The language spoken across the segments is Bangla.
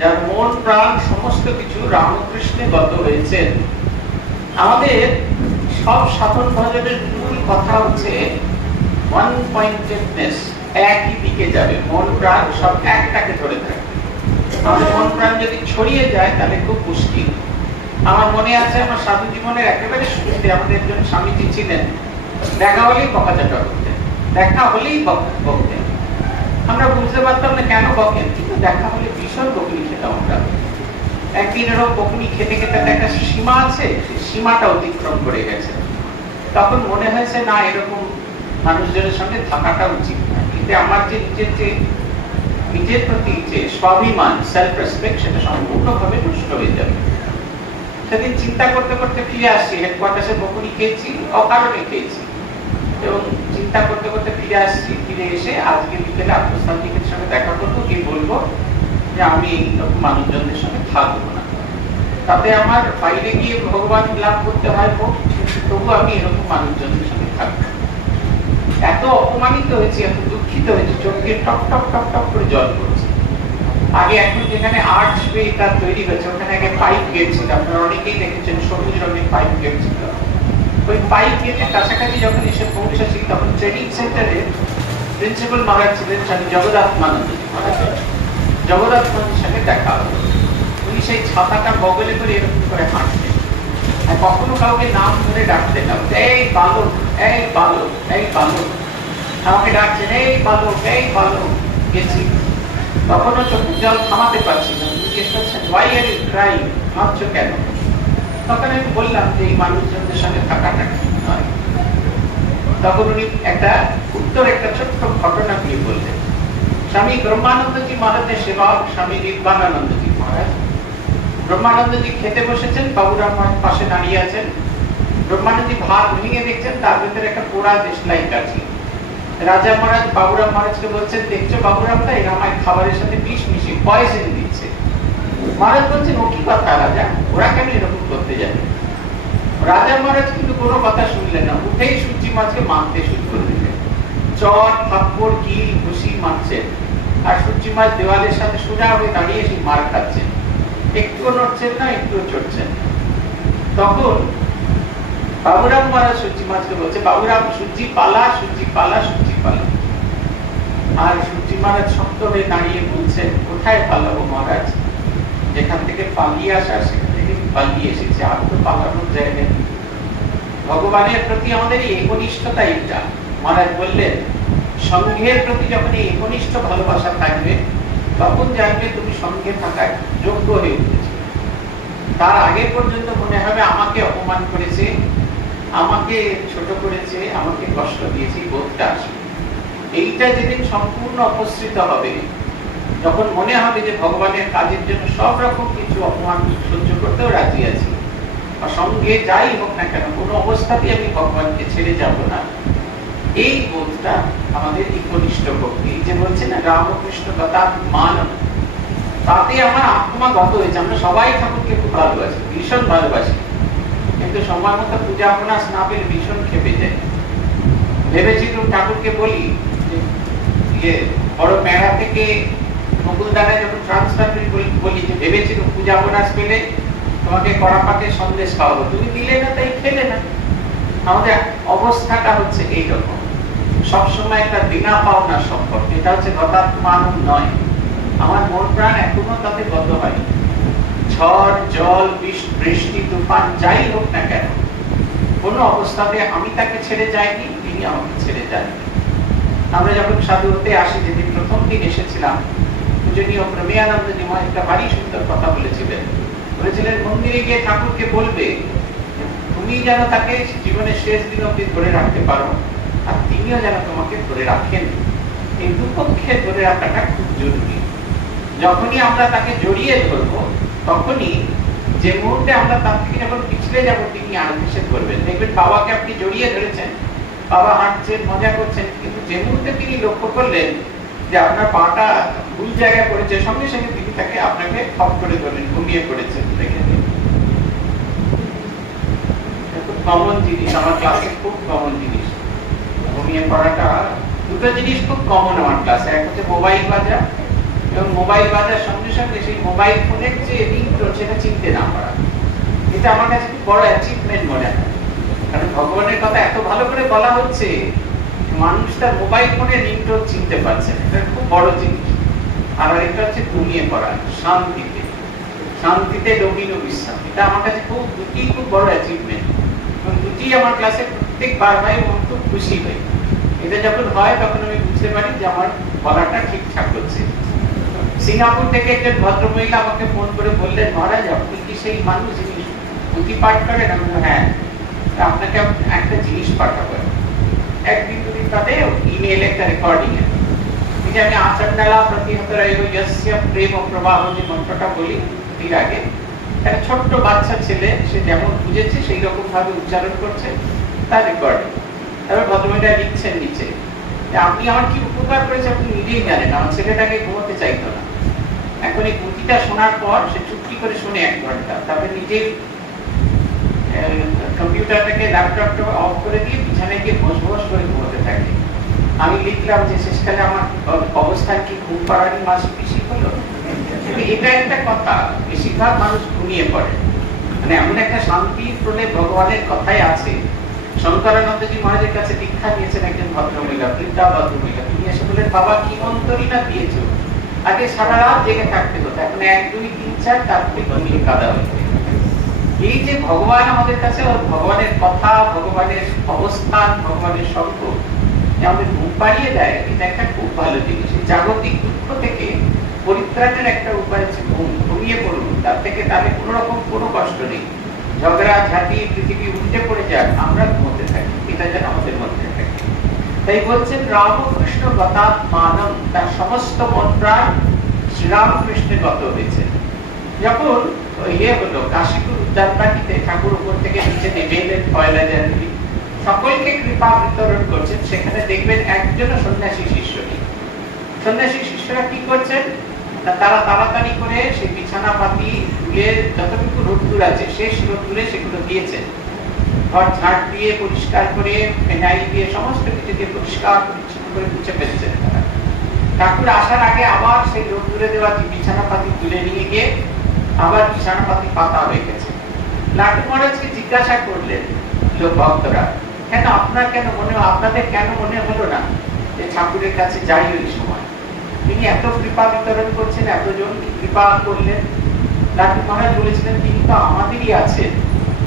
যার মন প্রাণ সমস্ত কিছু রামকৃষ্ণে গত হয়েছেন। আমাদের সব সাধন ভজনের মূল কথা হচ্ছে ওয়ান পয়েন্টেডনেস, একই দিকে যাবে, মন প্রাণ সব একটাকে ধরে থাকবে। আমাদের মন প্রাণ যদি ছড়িয়ে যায় তাহলে খুব মুশকিল। আমার মনে আছে আমার সাধু জীবনের একেবারে শুরুতে আমাদের একজন স্বামীজি ছিলেন, দেখা হলেই বকাঝকা করতেন, দেখা হলেই বকতেন। আমরা বুঝতে পারতাম না কেন বকেন, কিন্তু দেখা হলে ভীষণ বকুনি খেতাম আমরা। একদিন এরকম বকুনি খেতে খেতে একটা সীমা আছে, সীমাটা অতিক্রম করে গেছে। তখন মনে হয়েছে না, এরকম মানুষজনের সঙ্গে থাকাটা উচিত না। কিন্তু আমার যে নিজের প্রতি যে স্বাভিমান, সেলফ রেসপেক্ট, সেটা সম্পূর্ণভাবে নষ্ট হয়ে যাবে। সেদিন চিন্তা করতে করতে ফিরে আসছি, হেডকোয়ার্টার্সে বকুনি খেয়েছি, অকারণে খেয়েছি, এবং চিন্তা করতে করতে ফিরে আসছি। ফিরে এসে আজকে বিকেলে আত্মস্থানিকের সঙ্গে দেখা করবো, গিয়ে বলবো যে আমি এইরকম মানুষজনদের সঙ্গে থাকবো না। তাতে আমার বাইরে গিয়ে ভগবান লাভ করতে হয়, তবু আমি এরকম মানুষজনদের সঙ্গে থাকবো। এত অপমানিত হয়েছি, এত দুঃখিত হয়েছি, চোখে টক টক টক টক করে জল পড়ছে। আগে এখন যেখানে আর্চ ওয়েটা তৈরি হয়েছে, ওখানে আগে পাইপ গেট ছিল, আপনারা অনেকেই দেখেছেন সবুজ রঙের পাইপ গেট ছিল। ওই পাইপ গেটের কাছাকাছি যখন এসে পৌঁছেছি, তখন ট্রেনিং সেন্টারে প্রিন্সিপাল মহারাজ ছিলেন স্বামী জগদাত্মানন্দ মহারাজ। জগদাত্মানন্দের সঙ্গে দেখা হলো। উনি সেই ছাতাটা বগলে করে এরকম করে হাঁটতেন, আর কখনো কাউকে নাম ধরে ডাকতেন না, এই বালক, এই বালক, এই বালক। আমাকে ডাকছেন, এই বালক, এই বালক। গেছি, তখনও চোখের জল থামাতে পারছি না। জিজ্ঞেস করছেন, ওয়াই আর ইউ ক্রাইং, কাঁদছো কেন? তখন আমি বললাম যে এই মানুষজনদের সঙ্গে থাকাটা ঠিক নয়। তখন উনি একটা ছোট্ট ঘটনা দিয়ে বললেন। স্বামী ব্রহ্মানন্দজি মহারাজের সেবক স্বামী নির্বাণানন্দজি মহারাজ। ব্রহ্মানন্দজি খেতে বসেছেন, বাবুরাম মহারাজ পাশে দাঁড়িয়ে আছেন। ব্রহ্মানন্দজি ভাত ভেঙে দেখছেন, তার ভিতরে একটা পোড়া দেশলাই কাঠি। রাজা মহারাজ বাবুরাম মহারাজকে বলছেন, দেখছো বাবুরাম দা, এরা আমার খাবারের সাথে বিষ মিশিয়ে পয়জন দিচ্ছে। মহারাজ বলছেন, ও কি কথা রাজা, ওরা কেন এরকম করতে যাবে? রাজা মহারাজ কিন্তু কোনো কথা শুনলেন না, উঠেই সূর্যি মাছকে মারতে শুরু করে দিলেন। চট থাপ্পড় কিল ঘুষি মারছেন, আর সূর্যি মাছ দেওয়ালের সাথে সোজা হয়ে দাঁড়িয়ে সেই মার খাচ্ছেন, একটুও নড়ছেন না, একটুও চড়ছেন। তখন বাবুরাম মহারাজ সূর্যি মাছকে বলছে, বাবুরাম, সূর্যি পালা, সূর্যি পালা, সূর্যি পালা। আর সূর্যি মহারাজ শক্ত হয়ে দাঁড়িয়ে বলছেন, কোথায় পালাবো মহারাজ? যেখান থেকে পালিয়ে আসা সেখান থেকে পালিয়ে এসেছে, আর তো পালানোর জায়গায়। ভগবানের প্রতি আমাদের এই একনিষ্ঠতা, এটা মহারাজ বললেন, সংঘের প্রতি যখন এই একনিষ্ঠ ভালোবাসা থাকবে, তখন জানবে তুমি সংঘে থাকার যোগ্য হয়ে উঠেছে। তার আগে পর্যন্ত মনে হবে আমাকে অপমান করেছে, আমাকে ছোট করেছে, আমাকে কষ্ট দিয়েছে, বোধটা আসবে। এইটা যেদিন সম্পূর্ণ অপসৃত হবে, তখন মনে হবে যে ভগবানের কাজের জন্য সব রকম কিছু অপমান সহ্য করতেও রাজি আছি, বা সঙ্গে যাই হোক না কেন, কোনো অবস্থাতেই আমি ভগবানকে ছেড়ে যাব না। এই বোধটা আমাদের একনিষ্ঠ ভক্তি, যে বলছে না রামকৃষ্ণ কথা মান, তাতে আমার আত্মা গত হয়েছে। আমরা সবাই ঠাকুরকে খুব ভালোবাসি, ভীষণ ভালোবাসি, কিন্তু সময় মতো পূজা উপন্যাস না পেলে ভীষণ খেপে যায়। ভেবেছিলাম ঠাকুরকে বলি যে বড় মেলা থেকে মুকুলদানায় যখন ট্রান্সফার বলি যে ভেবেছিলাম পূজা উপন্যাস পেলে তোমাকে কড়া পাকে সন্দেশ খাওয়াবো, তুমি দিলে না, তাই খেলে না। আমাদের অবস্থাটা হচ্ছে এইরকম, সবসময় একটা বিনা পাওনার সম্পর্ক। এটা হচ্ছে গতাত্মান নয়। আমার মন প্রাণ এখনো তাতে গত হয়। ঝড় জল বৃষ্টি তুফান যাই হোক না কেন, কোনো অবস্থাতে আমি তাকে ছেড়ে যাইনি, তিনি আমাকে ছেড়ে যাননি। আমরা যখন সাধু হতে আসি, যেদিন প্রথম দিন এসেছিলাম, পূজনীয় প্রমেয়ানন্দজি একটা ভারী সুন্দর কথা বলেছিলেন। মন্দিরে গিয়ে ঠাকুরকে বলবে তুমি যেন তাকে জীবনের শেষ দিন অব্দি ধরে রাখতে পারো, আর তিনিও যেন তোমাকে ধরে রাখেন। এই দুপক্ষে ধরে রাখাটা খুব জরুরি। যখনই আমরা তাকে জড়িয়ে ধরবো, তখনই যে মুহূর্তে আমরা তার থেকে যখন পিছলে যাবো, তিনি আর এসে ধরবেন। দেখবেন বাবাকে আপনি জড়িয়ে ধরেছেন, বাবা হাঁটছেন, মজা করছেন, কিন্তু যে মুহূর্তে তিনি লক্ষ্য করলেন যে আপনার পাটা ভুল জায়গায় পড়েছে, সঙ্গে সঙ্গে তিনি তাকে আপনাকে খপ করে ধরলেন, ঘুমিয়ে পড়েছেন। দেখে খুব কমন জিনিস, আমার ক্লাসে খুব কমন জিনিস ঘুমিয়ে পড়াটা। দুটো জিনিস খুব কমন আমার ক্লাসে, এক হচ্ছে মোবাইল বাজা, এবং মোবাইল বাজার সঙ্গে সঙ্গে সেই মোবাইল ফোনের যে রিংটোন সেটা চিনতে না পারা, এটা আমার কাছে খুব বড় অ্যাচিভমেন্ট মনে হয়। কারণ ভগবানের কথা এত ভালো করে বলা হচ্ছে, মানুষ তার মোবাইল ফোনের রিংটোন চিনতে পারছে, এটা খুব বড় জিনিস। আর আরেকটা হচ্ছে ঘুমিয়ে পড়া শান্তিতে, শান্তিতে রবীন্দ্র বিশ্রাম, এটা আমার কাছে দুটি খুব বড় অ্যাচিভমেন্ট। এবং দুটি আমার ক্লাসে প্রত্যেকবার হয় এবং খুব খুশি হই। এটা যখন হয় তখন আমি বুঝতে পারি যে আমার বলাটা ঠিকঠাক হচ্ছে। সিঙ্গাপুর থেকে একজন ভদ্রমহিলা আমাকে ফোন করে বললেন, মহারাজ আপনি কি সেই মানুষ যিনি পুঁথি পাঠ করেন? আমি বললাম হ্যাঁ, আপনাকে একটা জিনিস পাঠাবো। একদিন দুদিন তাতে ইমেইলে একটা রেকর্ডিং এ যে আমি আচন্ডালা প্রতিহত রয়স্য প্রেম প্রবাহ যে মন্ত্রটা বলি এর আগে, একটা ছোট্ট বাচ্চা ছেলে সে যেমন বুঝেছে সেই রকম ভাবে উচ্চারণ করছে তার রেকর্ডিং। তারপর ভদ্রমহিলা লিখছেন নিচে যে আপনি আমার কি উপকার করেছে আপনি নিজেই জানেন, আমার ছেলেটাকে ঘুমোতে চাইতো না। এখন এই পুঁথিটা শোনার পর সে চুপটি করে শুনে 1 ঘন্টা, তারপরে নিজেই কম্পিউটারটাকে ল্যাপটপটা অফ করে দিয়ে বিছানায় গিয়ে বস বস করে ঘুমোতে থাকে। আমি লিখলাম যে শেষকালে আমার অবস্থান কি ঘুম পাড়ারই মাসপিসি হলো? এটা একটা কথা, বেশিরভাগ মানুষ ঘুমিয়ে পড়ে। মানে এমন একটা শান্তি প্রলে ভগবানের কথাই আছে। শঙ্করানন্দজি মহারাজের কাছে দীক্ষা নিয়েছেন একজন ভদ্রমহিলা, বৃদ্ধা ভদ্রমহিলা। তিনি এসে বললেন, বাবা কি মন্ত্রই না দিয়েছো, আগে সারা রাত জেগে থাকতে হতো, এখন 1, 2, 3, 4 তারপরে ঘুমিয়ে কাদা হয়েছে। এই যে ভগবান আমাদের কাছে, ভগবানের কথা, ভগবানের অবস্থান, ভগবানের শব্দ আমাদের ঘুম পাড়িয়ে দেয়, এটা একটা খুব ভালো জিনিস। জাগতিক দুঃখ থেকে পরিত্রাণের একটা উপায় হচ্ছে ঘুম। ঘুমিয়ে পড়ুন, তার থেকে তাহলে কোনো রকম কোনো কষ্ট নেই। ঝগড়া ঝাঁটি পৃথিবী উল্টে পড়ে যাক, আমরা ঘুমোতে থাকি, এটা যেন আমাদের মধ্যে থাকে। তাই বলছেন রামকৃষ্ণ গতাত্মানম, তার সমস্ত মন প্রাণ শ্রীরামকৃষ্ণে গত হয়েছে। যখন হলো কাশীপুর উদ্যানবাটিতে ঠাকুর উপর থেকে নিচে নেমে এলেন 1 জানুয়ারি, সকলকে কৃপা বিতরণ করছেন। সেখানে দেখবেন একজনও সন্ন্যাসী শিষ্য নেই। সন্ন্যাসী শিষ্যরা কি করছেন, তারা তাড়াতাড়ি করে সেই বিছানা পাতি ধুয়ে যতটুকু রোদ্দুর আছে শেষ রোদ্দুরে সেগুলো দিয়েছেন। ঘর ঝাড় দিয়ে পরিষ্কার করে ফেনাইল দিয়ে সমস্ত কিছু দিয়ে পরিষ্কার পরিচ্ছন্ন করে মুছে ফেলছেন। ঠাকুর আসার আগে আবার সেই রোদ্দুরে দেওয়া বিছানা পাতি তুলে নিয়ে গিয়ে আবার বিছানা পাতি পাতা হয়ে গেছে। লাটু মহারাজকে জিজ্ঞাসা করলেন লোক ভক্তরা, কেন আপনার কেন মনে, আপনাদের কেন মনে হলো না যে ঠাকুরের কাছে যাই ওই সময়? তিনি এত কৃপা বিতরণ করছেন, এতজন কৃপা করলেন। লাটু মহারাজ বলেছিলেন তিনি তো আমাদেরই আছেন,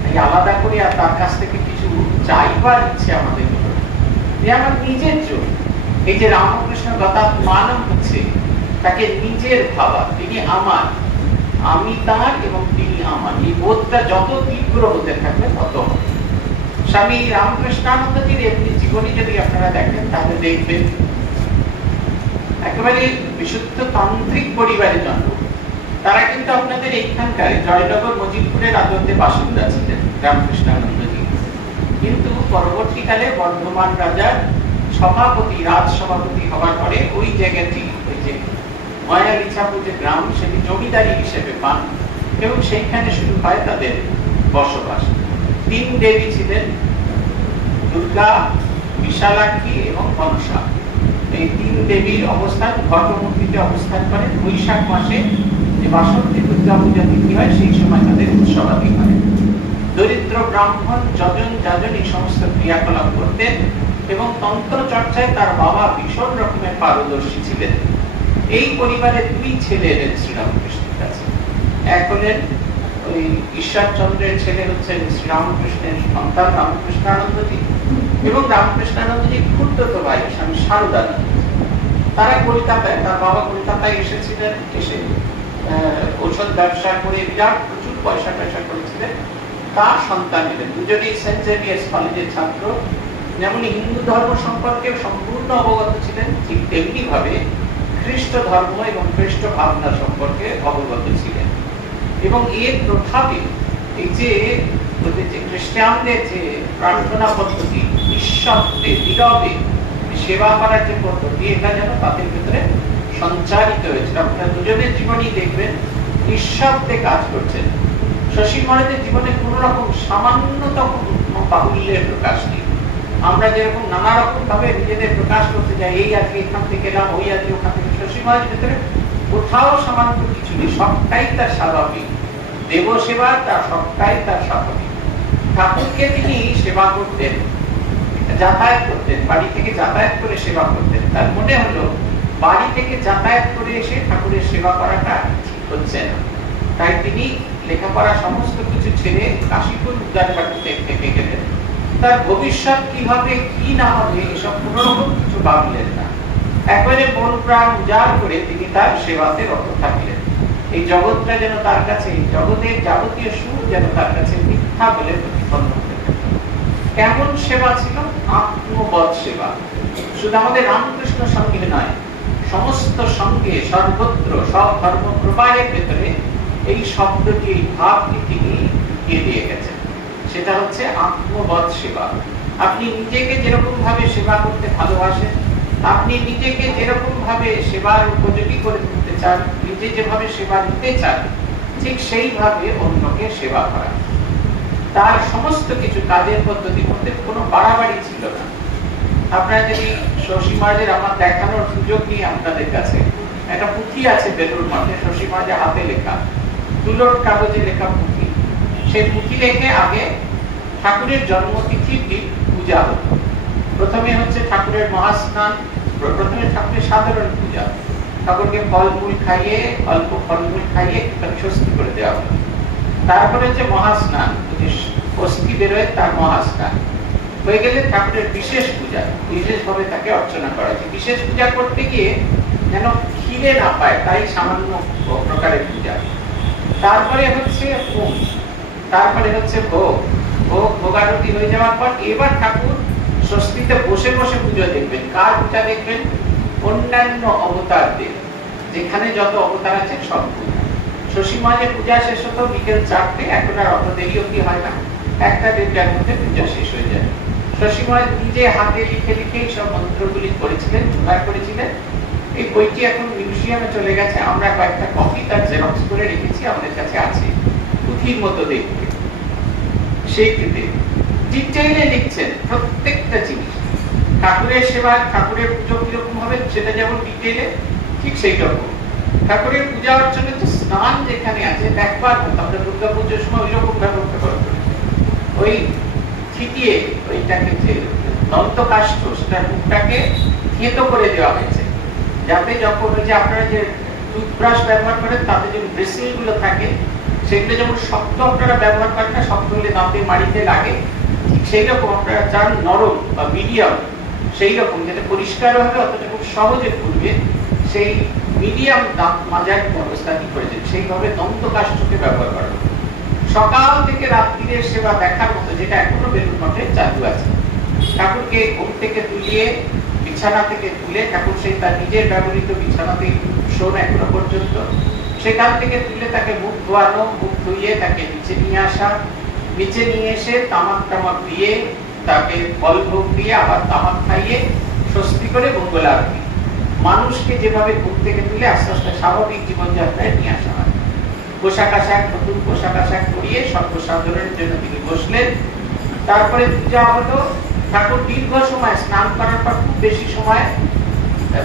তাই আলাদা করে আর তার কাছ থেকে কিছু চাইবার ইচ্ছে আমাদের হলো যে আমার নিজের জন্য। এই যে রামকৃষ্ণ গতাত্মানম হচ্ছে তাকে নিজের ভাবা, তিনি আমার, আমি তার এবং তিনি আমার। এই বোধটা যত তীব্র হতে থাকবে তত হবে। স্বামী রামকৃষ্ণানন্দজির এমনি জীবনী যদি আপনারা দেখেন তাহলে দেখবেন একেবারে বিশুদ্ধ তান্ত্রিক পরিবারে জন্ম। তারা কিন্তু আপনাদের এইখানকার জয়নগর মজিলপুরের আদতে বাসিন্দা ছিলেন রামকৃষ্ণানন্দজি, কিন্তু পরবর্তীকালে বর্ধমান রাজার সভাপতি, রাজ সভাপতি হওয়ার পরে ওই জায়গাটি, ওই যে ময়ালিছাপুর যে গ্রাম, সেটি জমিদারি হিসেবে পান এবং সেইখানে শুরু হয় তাদের বসবাস। 3 দেবী ছিলেন, দুর্গা, বিশালাক্ষী এবং মনসা। এই 3 দেবীর অবস্থান ঘটমূর্তিতে অবস্থান করেন। বৈশাখ মাসে যে বাসন্তী দুর্গা পূজা তিথি হয় সেই সময় তাদের উৎসবাদি হয়। দরিদ্র ব্রাহ্মণ যজন যাজন এই সমস্ত ক্রিয়াকলাপ করতেন এবং তন্ত্র চর্চায় তার বাবা ভীষণ রকমের পারদর্শী ছিলেন। এই পরিবারে 2 ছেলে এলেন শ্রীরামকৃষ্ণের কাছে। এক হলেন ওই ঈশ্বরচন্দ্রের ছেলে হচ্ছেন শ্রীরামকৃষ্ণের সন্তান রামকৃষ্ণানন্দজি, এবং রামকৃষ্ণানন্দজির ক্ষুদ্রতো ভাই স্বামী শারদানন্দ। তারা কলকাতায়, তার বাবা কলকাতায় এসেছিলেন, এসে ঔষধ ব্যবসা করে বিরাট প্রচুর পয়সা করেছিলেন। তার সন্তান এলেন, দুজনেই সেন্ট জেভিয়ার্স কলেজের ছাত্র। যেমন হিন্দু ধর্ম সম্পর্কে সম্পূর্ণ অবগত ছিলেন, ঠিক তেমনি ভাবে খ্রিস্ট ধর্ম এবং খ্রিস্ট ভাবনা সম্পর্কে অবগত ছিলেন। এবং এর প্রভাবে এই যে খ্রিস্টানদের যে প্রার্থনা পদ্ধতি, নিঃশব্দে নীরবে সেবা করার যে পদ্ধতি, এটা যেন তাদের ভিতরে সঞ্চারিত হয়েছিল। আপনারা দুজনের জীবনই দেখবেন নিঃশব্দে কাজ করছেন। শশী মহারাজের জীবনে কোন রকম সামান্যতম বাহুল্যের প্রকাশ নেই। আমরা যেরকম নানা রকম ভাবে নিজেদের প্রকাশ করতে যাই, এই আজকে এখান থেকে এলাম, ওই আজকে ওখান থেকে, শশী মহারাজের ভিতরে কোথাও সামান্য কিছু নেই, সবটাই তার স্বাভাবিক। দেব সেবা তার সবটাই তার স্বাভাবিক। ঠাকুরকে তিনি সেবা করতেন, যাতায়াত করতেন, বাড়ি থেকে যাতায়াত করে সেবা করতেন। তার মনে হলো বাড়ি থেকে যাতায়াত করে এসে ঠাকুরের সেবা করাটা ঠিক হচ্ছে না, তাই তিনি লেখাপড়া সমস্ত কিছু ছেড়ে কাশীপুর উদ্যানবাটিতে থেকে গেলেন। তার ভবিষ্যৎ কি হবে কি না হবে এসব কোনোরকম কিছু ভাবলেন না, একবারে মন প্রাণ উজাড় করে তিনি তার সেবাতে রত থাকলেন। এই জগৎটা যেন তার কাছে, জগতের যাবতীয় সুখ যেন তার কাছে মিথ্যা বলে প্রতিপন্ন হতে। কেমন সেবা ছিল? আত্মবৎ সেবা। শুধু আমাদের রামকৃষ্ণ সঙ্গে নয়, সমস্ত সঙ্গে সর্বত্র সব ধর্ম প্রবাহের ভেতরে এই শব্দটি, এই ভাবটি তিনি দিয়ে দিয়ে গেছেন। সেটা হচ্ছে আত্মবৎ সেবা। আপনি নিজেকে যেরকম ভাবে সেবা করতে ভালোবাসেন, আপনি নিজেকে যেরকম ভাবে সেবার উপযোগী করে তুলতে চান, নিজে যেভাবে সেবা নিতে চান, ঠিক সেইভাবে অন্যকে সেবা করা। তার সমস্ত কিছু কাজের পদ্ধতির মধ্যে কোনো বাড়াবাড়ি ছিল না। আপনারা যদি শশী মহারাজের আমার দেখানোর সুযোগ নিয়ে আপনাদের কাছে একটা পুঁথি আছে বেলুর মঠে, শশী মহারাজের হাতে লেখা, তুলোর কাগজে লেখা পুঁথি। সেই পুঁথি লেখে আগে ঠাকুরের জন্মতিথিটি পূজা হতো। প্রথমে হচ্ছে ঠাকুরের মহাস্নান, প্রথমে ঠাকুরের সাধারণ পূজা, ঠাকুরকে ফলমূল খাইয়ে, অল্প ফলমূল খাইয়ে স্বস্তি করে দেওয়া হতো। তারপরে হচ্ছে মহাস্নান, অস্থি বেরোয় তার মহাস্নান হয়ে গেলে ঠাকুরের বিশেষ পূজা, বিশেষভাবে তাকে অর্চনা করা হয়েছে। বিশেষ পূজা করতে গিয়ে যেন খিলে না পায় তাই সামান্য প্রকারের পূজা। তারপরে হচ্ছে হোম, তারপরে হচ্ছে ভোগ, ভোগ ভোগারতি হয়ে যাওয়ার পর এবার ঠাকুর স্বস্তিতে বসে বসে পুজো দেখবেন। কার পূজা দেখবেন? অন্যান্য অবতারদের, যেখানে যত অবতার আছে সব পূজা। শশী মহারাজের পূজা শেষ হতো বিকেল 4টে, এখন আর অত দেরি অবধি হয় না, 1টা-1:30টার মধ্যে পূজা শেষ হয়ে যায়। শশী মহারাজ নিজে হাতে লিখে লিখে সব মন্ত্রগুলি করেছিলেন, জোগাড় করেছিলেন। এই বইটি এখন মিউজিয়ামে চলে গেছে, আমরা কয়েকটা কপি তার জেরক্স করে রেখেছি, আমাদের কাছে আছে, পুঁথির মতো দেখতে। সেইটিতে ডিটেইলে লিখছেন প্রত্যেকটা জিনিস, ঠাকুরের সেবা, ঠাকুরের পুজো কিরকম হবে সেটা যেমন ডিটেইলে, ঠিক সেই রকম ঠাকুরের পূজা অর্চনে তো স্নান যেখানে আছে দেখবার মতো। আমরা দুর্গা পুজোর সময় ওই রকম ব্যবহার করি, ওই ছিটিয়ে ওইটাকে যে দন্তকাষ্ঠ, সেটার মুখটাকে থেঁতো করে দেওয়া হয়েছে, যাতে যখন ওই যে আপনারা যে টুথব্রাশ ব্যবহার করেন তাতে যে ব্রেসিল গুলো থাকে সেগুলো যেমন শক্ত আপনারা ব্যবহার করেন না, শক্ত হলে দাঁতে মাড়িতে লাগে, ঠিক সেই রকম আপনারা চান নরম বা মিডিয়াম, সেই রকম যেটা পরিষ্কার হবে অথচ খুব সহজে খুলবে, সেই মিডিয়াম দাঁত মাজার ব্যবস্থা কি করেছেন, সেইভাবে দন্তকাষ্ঠকে ব্যবহার করা। সকাল থেকে রাত্রির সেবা দেখার মতো, যেটা এখনো বেলুর মঠে চালু আছে। ঠাকুরকে ঘুম থেকে তুলিয়ে বিছানা থেকে তুলে, ঠাকুর সেই তার নিজের ব্যবহৃত বিছানাতেই শোন এখনো পর্যন্ত, সেখান থেকে তুলে তাকে মুখ ধোয়ানো, মুখ ধুইয়ে তাকে নিচে নিয়ে আসা, নিচে নিয়ে এসে তামাক টামাক দিয়ে তাকে ফল ভোগ দিয়ে আবার তামাক খাইয়ে স্বস্তি করে মঙ্গল আরতি। মানুষকে যেভাবে ঘুম থেকে তুলে আস্তে আস্তে স্বাভাবিক জীবনযাত্রায় নিয়ে আসা হয়। পোশাক আশাক, নতুন পোশাক আশাক করিয়ে সর্বসাধারণের জন্য তিনি বসলেন। তারপরে পূজা হলো। ঠাকুর দীর্ঘ সময় স্নান করার পর খুব বেশি সময়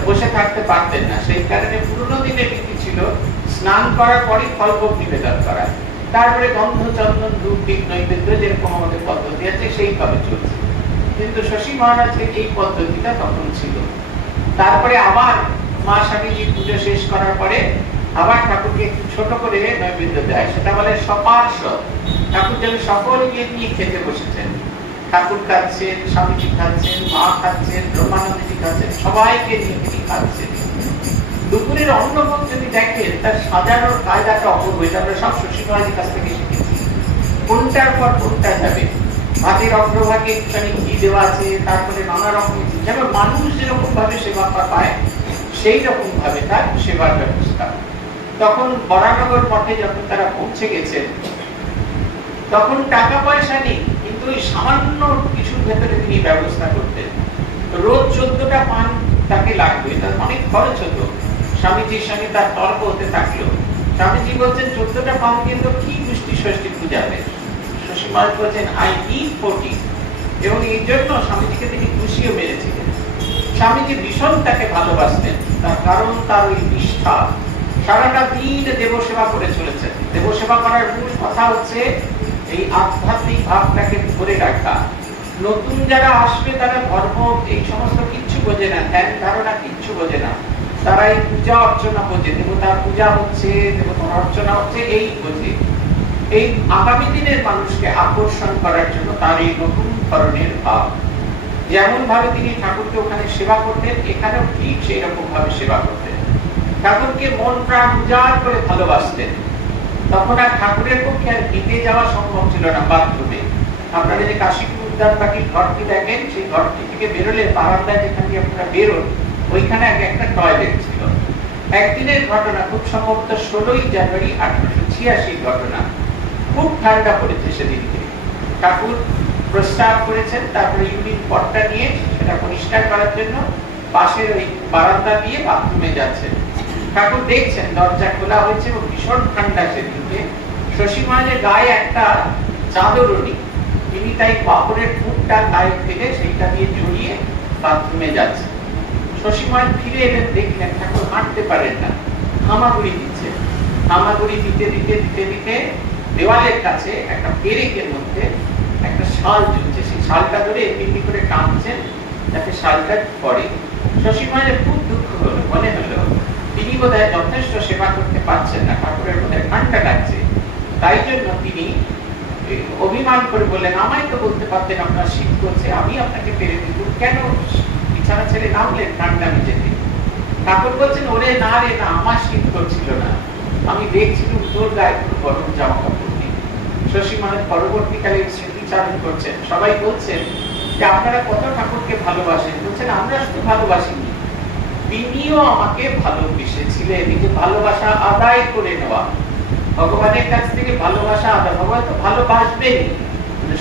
বসে থাকতে পারতেন না, সেই কারণে পুরোনো দিনের রীতি ছিল স্নান করার পরে ফলভোগ নিবেদন করা, তারপরে গন্ধ চন্দন ধূপ দীপ নৈবেদ্য যেরকম আমাদের পদ্ধতি আছে সেইভাবে চলছে। কিন্তু শশী মহারাজের এই পদ্ধতিটা তখন ছিল। তারপরে আবার মা স্বামীজির পুজো শেষ করার পরে আবার ঠাকুরকে একটু ছোট করে নৈবেদ্য দেয়, সেটা বলে সপার্ষদ। ঠাকুর যেন সকল নিয়ে খেতে বসেছেন, ঠাকুর খাচ্ছেন, স্বামীজি খাচ্ছেন, মা খাচ্ছেন, ব্রহ্মানন্দজি খাচ্ছেন, সবাইকে নিয়ে তিনি খাচ্ছেন। দুপুরের অন্নভোগ যদি দেখেন তার সাজানোর কায়দাটা অপূর্ব, এটা আমরা সব শশী মহারাজের কাছ থেকে শিখেছি। কোনটার পর কোনটা যাবে, ভাতের অগ্রভাগে একটুখানি ঘি দেওয়া আছে, তারপরে নানা রকম যেন মানুষ যেরকম ভাবে সেবা পায় সেই রকম ভাবে তার সেবার ব্যবস্থা। তখন বরানগর মঠে যখন তারা পৌঁছে গেছেন, তখন টাকা পয়সা নেই, কিন্তু ওই সামান্য কিছুর ভেতরে তিনি ব্যবস্থা করতেন। রোজ 14টা পান তাকে লাগবে, তার অনেক খরচ হতো। স্বামীজির সঙ্গে তার তর্ক হতে থাকলো। স্বামীজি বলছেন 14টা পান কিন্তু কি পুষ্টি ষষ্ঠী পূজাবে। শশী মহারাজ বলছেন আই নিড 40, এবং এই জন্য স্বামীজিকে তিনি খুশিও মেরেছিলেন। স্বামীজি ভীষণ তাকে ভালোবাসতেন, তার কারণ তার ওই নিষ্ঠা, সারাটা দিন দেব সেবা করে চলেছেন। দেব সেবা করার মূল কথা হচ্ছে এই আধ্যাত্মিক ভাবটাকে ধরে রাখা। নতুন যারা আসবে তারা ধর্ম এই সমস্ত কিচ্ছু বোঝে না, ধ্যান ধারণা কিচ্ছু বোঝে না। তারা এই পূজা অর্চনা বোঝে, দেবতার পূজা হচ্ছে, দেবতার অর্চনা হচ্ছে, এই বোঝে। এই আগামী দিনের মানুষকে আকর্ষণ করার জন্য তার এই নতুন ধরনের ভাব, যেমন ভাবে তিনি ঠাকুরকে ওখানে সেবা করতেন, এখানেও ঠিক সেই রকম ভাবে সেবা করতেন। ঠাকুরকে মন প্রাণ উজাড় করে ভালোবাসতেন। তখন আর ঠাকুরের পক্ষে আর হেঁটে যাওয়া সম্ভব ছিল না বাথরুমে। আপনারা যে কাশীপুর উদ্যান পাখির ঘরটি দেখেন, সেই ঘরটি থেকে বেরোলে বারান্দায় যেখান দিয়ে আপনারা বেরোন, ওইখানে আগে একটা টয়লেট ছিল। একদিনের ঘটনা, খুব সম্ভবত 16ই জানুয়ারি 1886 ঘটনা। খুব ঠান্ডা পড়েছে সেদিনকে। ঠাকুর প্রস্তাব করেছেন, তারপরে ইউরিন পটটা নিয়ে সেটা পরিষ্কার করার জন্য পাশের ওই বারান্দা দিয়ে বাথরুমে যাচ্ছেন। ঠাকুর দেখছেন দরজা খোলা হয়েছে এবং ভীষণ ঠান্ডা সেদিনকে। শশী মহারাজের গায়ে একটা চাদরও নেই, তিনি তাই কাপড়ের ফুটটা গায়ে ফেলে সেইটা দিয়ে জড়িয়ে বাথরুমে যাচ্ছেন। শশী মহারাজ ফিরে এলেন, দেখলেন ঠাকুর হাঁটতে পারেন না, হামাগুড়ি দিচ্ছে। হামাগুড়ি দিতে দিতে দিতে দিতে দেওয়ালের কাছে একটা পেরেকের মধ্যে একটা শাল ঝুলছে, সেই শালটা ধরে এমনি করে টানছেন যাতে শালটা পড়ে। শশী মহারাজের খুব দুঃখ হলো, মনে হলো তিনি বোধহয় যথেষ্ট সেবা করতে পারছেন না, ঠাকুরের বোধহয় ঠান্ডা লাগছে। তাই জন্য তিনি অভিমান করে বললেন, আমায় তো বলতে পারতেন আপনার শীত করছে, আমি আপনাকে পেরে দিব, কেন বিছানা ছেড়ে নামলেন ঠান্ডা মেঝেতে? ঠাকুর বলছেন, ওরে না রে না, আমার শীত করছিল না, আমি দেখছিলাম তোর গায়ে কোনো গরম জামা কাপড় নেই। শশী মহারাজ পরবর্তীকালে স্মৃতিচারণ করছেন, সবাই বলছেন যে আপনারা কত ঠাকুরকে ভালোবাসেন। বলছেন, আমরা শুধু ভালোবাসিনি, তিনিও আমাকে ভালোবেসেছিলেন। এই যে ভালোবাসা আদায় করে নেওয়া, ভগবানের কাছ থেকে ভালোবাসা আদায়, ভগবান তো ভালোবাসবেন,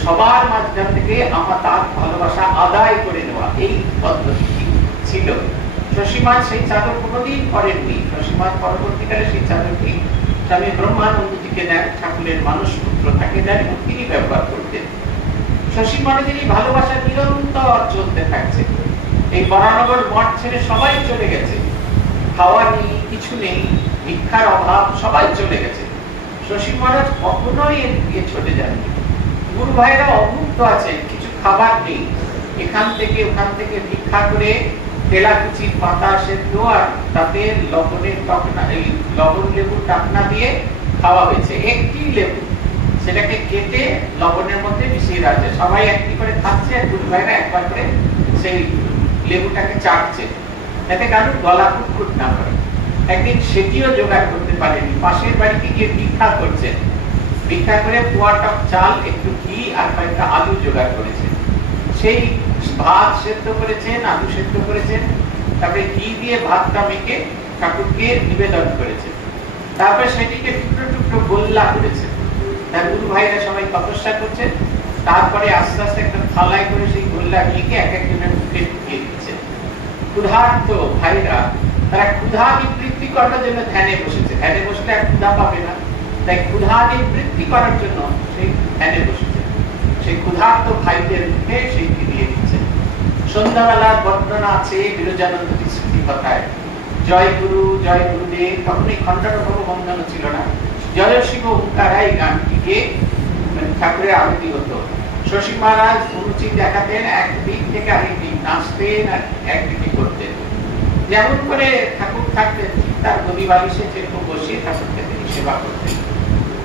সবার মাঝখান থেকে আমার তার ভালোবাসা আদায় করে নেওয়া, এই পদ্ধতি ছিল। শশী মহারাজ সেই চাদর কোনোদিন করেননি। শশী মহারাজ পরবর্তীকালে সেই চাদরটি স্বামী ব্রহ্মানন্দজিকে দেন, ঠাকুরের মানস পুত্র তাকে দেন এবং তিনি ব্যবহার করতেন। শশী মহারাজের এই ভালোবাসা নিরন্তর চলতে থাকছে। এই বরানগর মঠ ছেড়ে সবাই চলে গেছে, খাওয়া নেই, কিছু নেই, ভিক্ষার অভাব, সবাই চলে গেছে। শশী মহারাজ কখনোই চলে যাননি। গুরু ভাইরা অভুক্ত আছেন, কিছু খাবার নেই, এখান থেকে ওখান থেকে ভিক্ষা করে তেলাকুচির পাতা সেদ্ধ আর তাতে লবণের টকনা, এই লবণ লেবুর টাকনা দিয়ে খাওয়া হয়েছে। একটি লেবু, সেটাকে কেটে লবণের মধ্যে মিশিয়ে রাখছে, সবাই একটি করে খাচ্ছে, আর গুরু ভাইরা একবার করে সেই লেবুটাকে চাটছে যাতে কারোর গলা খুঁটখুট না করে। একদিন সেটিও জোগাড় করতে পারেনি, পাশের বাড়িতে গিয়ে ভিক্ষা করছেন। ভিক্ষা করে পোয়াটা চাল, একটু ঘি আর কয়েকটা আলু জোগাড় করেছেন। সেই ভাত সেদ্ধ করেছেন, আলু সেদ্ধ করেছেন, তারপরে ঘি দিয়ে ভাতটা মেখে ঠাকুরকে নিবেদন করেছেন। তারপরে সেটিকে টুকরো টুকরো গোল্লা করেছেন। তার গুরু ভাইরা সবাই তপস্যা করছেন। তারপরে আস্তে আস্তে একটা থালায় করে সেই গোল্লা নিয়ে এক একজনের মুখে ঢুকিয়ে দিচ্ছেন। ক্ষুধার্ত ভাইরা, তারা ক্ষুধা নিবৃত্তি করার জন্য ধ্যানে বসেছে। ধ্যানে বসলে আর ক্ষুধা পাবে না, তাই ক্ষুধা নিবৃত্তি করার জন্য সেই ধ্যানে বসেছে। সেই ক্ষুধার্ত ভাইদের মুখে সেইটি দিয়ে দিচ্ছেন। সন্ধ্যাবেলার বর্ণনা আছে বিরজানন্দজির স্মৃতি কথায়, জয় গুরু জয় গুরুদেব, তখন এই খণ্ডানুভব বন্ধন ছিল না, জয় শিব ওঙ্কারাই গানটিকে ঠাকুরের আরতি হতো। শশী মহারাজ রুচি দেখাতেন, একদিক থেকে আরেক দিক নাচতেন আর একদিকে করতেন। যেমন করে ঠাকুর থাকতেন, তার গদি বালিশে যেরকম বসিয়ে ঠাকুরকে তিনি সেবা করতেন।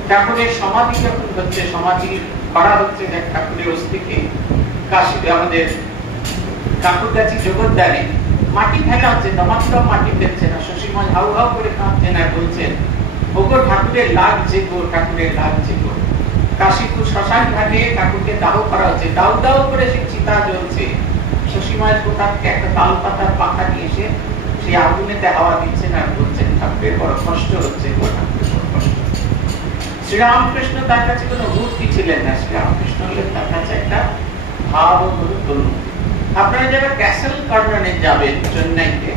ঠাকুরের সমাধি যখন হচ্ছে, সমাধি করা হচ্ছে ঠাকুরের অস্থিকে কাশী আমাদের ঠাকুরগাছি জগদ্দারে মাটি ফেলা হচ্ছে, নমাত্র মাটি ফেলছে না। শশী মহারাজ হাউ হাউ করে কাঁদছেন আর বলছেন, ওগো ঠাকুরের লাগছে গো, ঠাকুরের লাগছে গো। কাশীপুর শ্মশান ঘাটে ঠাকুরকে দাহ করা হচ্ছে, দাউ দাউ করে সেই চিতা জ্বলছে। শশী মহারাজ কোথা থেকে একটা তাল পাতার পাখা নিয়ে এসে সেই আগুনেতে হাওয়া দিচ্ছেন আর বলছেন, ঠাকুরের বড় কষ্ট হচ্ছে গো, ঠাকুরের বড় কষ্ট। শ্রীরামকৃষ্ণ তার কাছে কোনো মূর্তি ছিলেন না, শ্রীরামকৃষ্ণ হলেন তার কাছে একটা ভাবগুরু তরুণ। আপনারা যারা ক্যাসেল কর্নারে যাবেন চেন্নাইতে,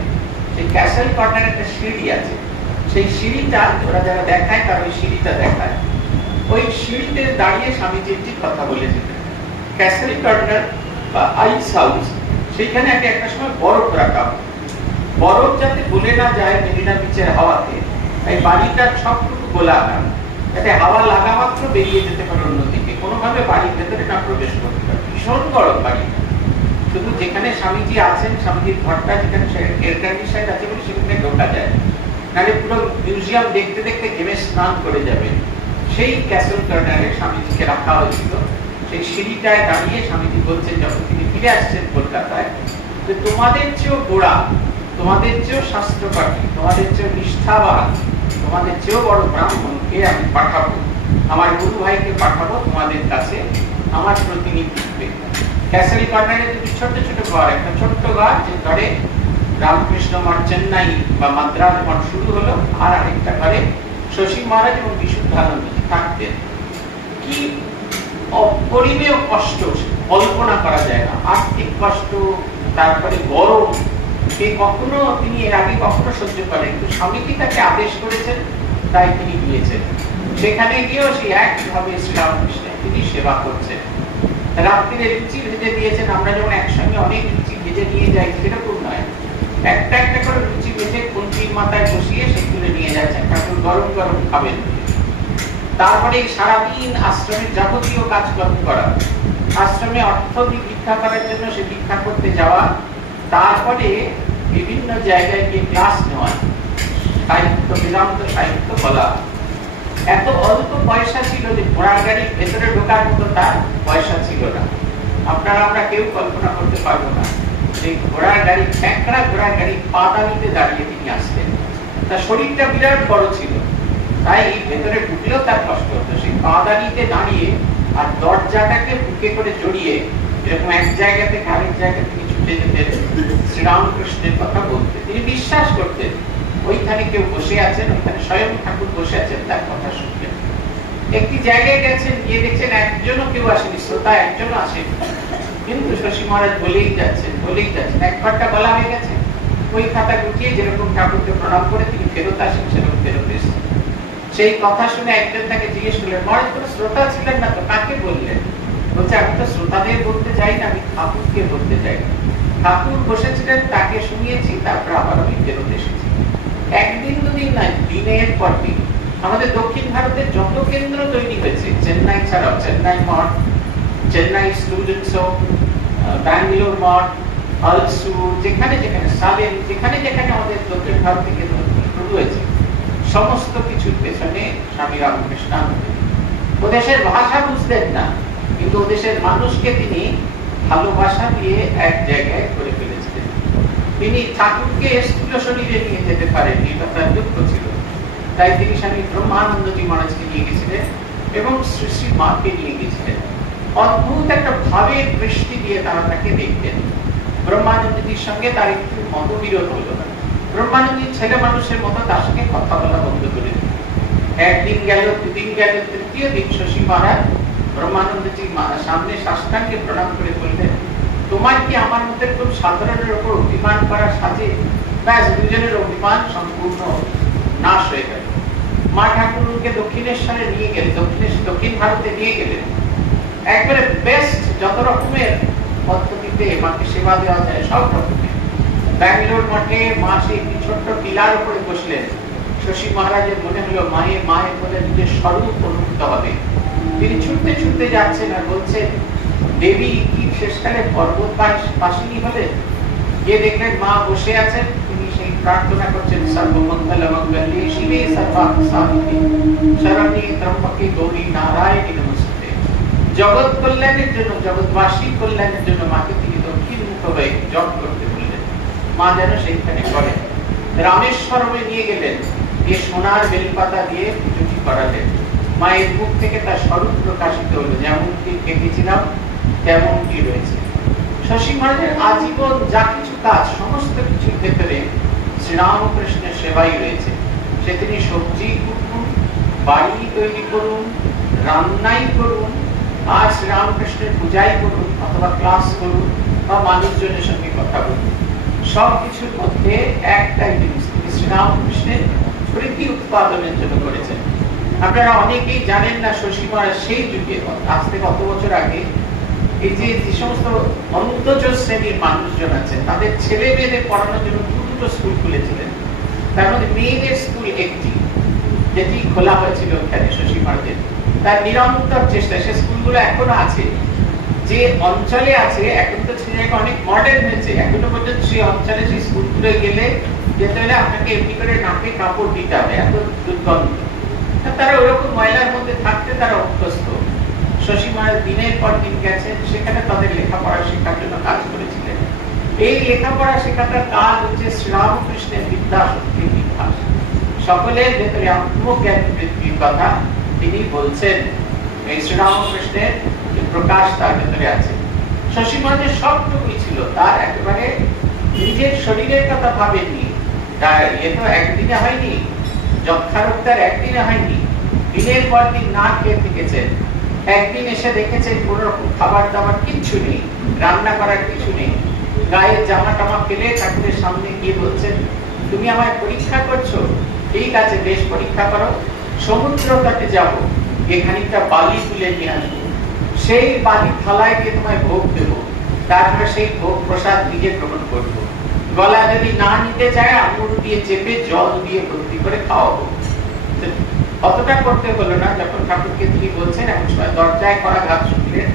সেই ক্যাসেল কর্নারে একটা সিঁড়ি আছে, সেই সিঁড়িটা ওরা যারা দেখায় তার ওই সিঁড়িটা দেখায়। ওই সিঁড়িতে দাঁড়িয়ে স্বামীজির কথা বলে যেতেন। ক্যাসেল কর্নার বা আইস হাউস, সেইখানে একটা সময় বরফ রাখা, বরফ যাতে গলে না যায় মেরিনা বিচের হাওয়াতে, তাই বাড়িটা সবটুকু গোলাকার, যাতে হাওয়া লাগা মাত্র বেরিয়ে যেতে পারে অন্যদিকে, কোনোভাবে বাড়ির ভেতরে না প্রবেশ করতে পারে। ভীষণ গরম বাড়িটা, শুধু যেখানে স্বামীজি আছেন, স্বামীজির ঘরটা যেখানে এয়ার কন্ডিশন আছে বলে সেখানে ঢোকা যায়, নাহলে পুরো মিউজিয়াম দেখতে দেখতে ঘেমে স্নান করে যাবে। সেই ক্যাসেল কর্নারে স্বামীজিকে রাখা হয়েছিল। সেই সিঁড়িটায় দাঁড়িয়ে স্বামীজি বলছেন যখন তিনি ফিরে আসছেন কলকাতায়, যে তোমাদের চেয়েও গোড়া, তোমাদের চেয়েও শাস্ত্রপাঠী, তোমাদের চেয়েও নিষ্ঠাবান, তোমাদের চেয়েও বড় ব্রাহ্মণকে আমি পাঠাবো, আমার গুরু ভাইকে পাঠাবো তোমাদের কাছে আমার প্রতিনিধিত্বে। ক্যাসেল কর্নারে দুটি ছোট ছোট ঘর, একটা ছোট্ট ঘর যে ঘরে রামকৃষ্ণ মঠ চেন্নাই বা মাদ্রাজ মঠ শুরু হলো, আর আরেকটা ঘরে শশী মহারাজ এবং বিশুদ্ধানন্দ থাকতেন। কি অপরিমেয় কষ্ট, কল্পনা করা যায় না। আর্থিক কষ্ট, তারপরে গরম, কখনো তিনি এর আগে কখনো সহ্য করেন, কিন্তু স্বামীজি তাকে আদেশ করেছেন, তাই তিনি গিয়েছেন। সেখানে গিয়েও সেই একভাবে শ্রীরামকৃষ্ণের তিনি সেবা করছেন। রাত্রিরে লুচি ভেজে দিয়েছেন, আমরা যেমন একসঙ্গে অনেক লুচি ভেজে নিয়ে যাই সেরকম নয়, একটা একটা করে লুচি ভেজে কুঞ্চির মাথায় বসিয়ে সেগুলো নিয়ে যাচ্ছেন, ঠাকুর গরম গরম খাবেন। তারপরে সারাদিন আশ্রমের যাবতীয় কাজকর্ম করা, আশ্রমে অর্থ ভিক্ষা করার জন্য সে ভিক্ষা করতে যাওয়া, তারপরে বিভিন্ন জায়গায় গিয়ে ক্লাস নেওয়া, সাহিত্য, বেদান্ত সাহিত্য বলা। এত অল্প পয়সা ছিল যে ঘোড়ার গাড়ির ভেতরে ঢোকার মতো তার পয়সা ছিল না। আপনারা আমরা কেউ কল্পনা করতে পারবো না সেই ঘোড়ার গাড়ি, ঠ্যাংরা ঘোড়ার গাড়ি পাদানিতে দাঁড়িয়ে তিনি আসতেন। তার শরীরটা বিরাট বড় ছিল, তাই ভেতরে ঢুকলেও তার কষ্ট হতো। সেই পাদানিতে দাঁড়িয়ে আর দরজাটাকে বুকে করে জড়িয়ে এরকম এক জায়গা থেকে আরেক জায়গা থেকে ছুটে যেতেন, শ্রীরামকৃষ্ণের কথা বলতে। তিনি বিশ্বাস করতেন ওইখানে কেউ বসে আছেন, ওইখানে স্বয়ং ঠাকুর বসে আছেন, তার কথা শুনবেন। একটি জায়গায় গেছেন, গিয়ে দেখছেন একজনও কেউ আসেনি, শ্রোতা একজনও আসেন, কিন্তু শশী মহারাজ বলেই যাচ্ছেন। একবারটা বলা হয়ে গেছে, ওই খাতা গুটিয়ে যেরকম ঠাকুরকে প্রণাম করে তিনি ফেরত আসেন, সেরকম ফেরত এসেছেন। সেই কথা শুনে একজন তাকে জিজ্ঞেস করলেন, মহারাজ কোনো শ্রোতা ছিলেন না তো, কাকে বললেন? বলছে আমি তো শ্রোতাদের বলতে চাই না, আমি ঠাকুরকে বলতে চাই। ঠাকুর বসেছিলেন, তাকে শুনিয়েছি, তারপর আবার আমি ফেরত এসেছি। একদিন দুদিন নয়, দিনের পর দিন আমাদের দক্ষিণ ভারতের যত কেন্দ্র তৈরি হয়েছে, চেন্নাই ছাড়াও চেন্নাই মঠ, চেন্নাই স্টুডেন্টস হোক, ব্যাঙ্গালোর মঠ, আলসুর, যেখানে যেখানে সালেম, যেখানে যেখানে আমাদের দক্ষিণ ভারত থেকে শুরু হয়েছে, সমস্ত কিছুর পেছনে স্বামী রামকৃষ্ণ। ওদেশের ভাষা বুঝতেন না, কিন্তু ওদেশের মানুষকে তিনি ভালোবাসা দিয়ে এক জায়গায় করে ফেলেছিলেন। তিনি ঠাকুরকে স্থূল শরীরে নিয়ে যেতে পারেননি, এটা তার দুঃখ ছিল। তাই তিনি স্বামী ব্রহ্মানন্দজি মহারাজকে নিয়ে গেছিলেন এবং শ্রী শ্রী মাকে নিয়ে গেছিলেন। অদ্ভুত একটা ভাবের দৃষ্টি দিয়ে তারা তাকে দেখতেন। ব্রহ্মানন্দজির সঙ্গে তার একটু মতবিরোধ হলো। ব্রহ্মানন্দজি ছেলে মানুষের মতো তার সঙ্গে কথা বলা বন্ধ করে দিল। একদিন গেল, দুদিন গেল, তৃতীয় দিন শশী মহারাজ ব্রহ্মানন্দজির সামনে সাষ্টাঙ্গে প্রণাম করে বললেন, তোমার কি আমার মধ্যে খুব সাধারণের উপর অভিমান করা সাজে? ব্যাস, দুজনের অভিমান সম্পূর্ণ নাশ হয়ে গেল। মা ঠাকুরকে দক্ষিণেশ্বরে নিয়ে গেলেন, দক্ষিণ ভারতে নিয়ে গেলেন। একবারে বেস্ট যত রকমের পদ্ধতিতে মাকে সেবা দেওয়া যায় সব রকমের। ব্যাঙ্গালোর মঠে মা সেই ছোট্ট টিলার উপরে বসলেন। শশী মহারাজের মনে হলো মায়ের বলে নিজের স্বরূপ অনুভূত হবে। তিনি ছুটতে ছুটতে যাচ্ছেন আর বলছেন, দেবী কি শেষকালে পর্বত বাসিনী হলেন? গিয়ে দেখলেন মা বসে আছেন, তিনি সেই প্রার্থনা করছেন, সর্বমঙ্গল মঙ্গলে শিবে সর্বার্থ সাধিকে শরণ্যে ত্র্যম্বকে গৌরী নারায়ণী নমস্তে। জগৎ কল্যাণের জন্য, জগৎবাসীর কল্যাণের জন্য মাকে তিনি দক্ষিণ মুখ হয়ে জপ করতে বললেন। মা যেন সেইখানে করেন। রামেশ্বরমে নিয়ে গেলেন, দিয়ে সোনার বেলপাতা দিয়ে পুজোটি করালেন। মায়ের মুখ থেকে তার স্বরূপ প্রকাশিত হলো, যেমনটি দেখেছিলাম তেমনটি রয়েছে। শশী মহারাজের আজীবন যা কিছু কাজ, সমস্ত কিছুর ভেতরে শ্রীরামকৃষ্ণের সেবাই রয়েছে। সে তিনি সবজি কুটুন, বাড়ি তৈরি করুন, রান্নাই করুন, আর শ্রীরামকৃষ্ণের পূজাই করুন, অথবা ক্লাস করুন, বা মানুষজনের সঙ্গে কথা বলুন, সব কিছুর মধ্যে একটাই জিনিস তিনি শ্রীরামকৃষ্ণের প্রীতি উৎপাদনের জন্য করেছেন। আপনারা অনেকেই জানেন না, শশী মহারাজ সেই যুগে, আজ থেকে কত বছর আগে, এই যে সমস্ত অন্তজ শ্রেণীর মানুষজন আছেন, তাদের ছেলে মেয়েদের পড়ানোর জন্য দুটো স্কুল খুলেছিলেন। তার মধ্যে মেয়েদের স্কুল একটি, যেটি খোলা হয়েছিল ওখানে শশী মহারাজের, তার নিরন্তর চেষ্টা। সে স্কুলগুলো এখনো আছে, যে অঞ্চলে আছে। এখন তো সে জায়গা অনেক মডার্ন হয়েছে, এখনো পর্যন্ত সেই অঞ্চলে সেই স্কুলগুলো গেলে যেতে হলে আপনাকে এমনি করে নাকে কাপড় দিতে হবে, এত দুর্গন্ধ। তারা ওরকম ময়লার মধ্যে থাকতে তারা অভ্যস্ত। শশী মহারাজ দিনের পর দিন গেছেন, সেখানে তাদের লেখাপড়া শেখার জন্য কাজ করেছিলেন। এই লেখাপড়া শেখাটার কাজ হচ্ছে শ্রীরামকৃষ্ণের বিদ্যা শক্তির বিকাশ। সকলের ভেতরে আত্মজ্ঞান বৃদ্ধির কথা তিনি বলছেন। এই শ্রীরামকৃষ্ণের প্রকাশ তার ভেতরে আছে। শশী মহারাজের সবটুকুই ছিল, তার একেবারে নিজের শরীরের কথা ভাবেননি। তার এ তো একদিনে হয়নি, যক্ষারোগ তার একদিনে হয়নি। দিনের পর দিন না খেয়ে থেকেছেন। একদিন এসে দেখেছেন কোন রকম খাবার দাবার কিচ্ছু নেই, রান্না করার কিছু নেই। গায়ে জামা টামা ফেলে ঠাকুরের সামনে গিয়ে বলছেন, তুমি আমায় পরীক্ষা করছো? ঠিক আছে, বেশ পরীক্ষা করো। সমুদ্র তটে যাবো, এখানিকটা বালি তুলে নিয়ে আসবো, সেই বালি থালায় দিয়ে তোমায় ভোগ দেবো, তারপরে সেই ভোগ প্রসাদ নিজে গ্রহণ করবো। গলা যদি না নিতে চায়, আঙুল দিয়ে চেপে জল দিয়ে ভর্তি করে খাওয়াবো। অতটা করতে হলো না। যখন ঠাকুরকে তিনি বলছেন, এখন দরজায় করা ঘাত শুনলেন,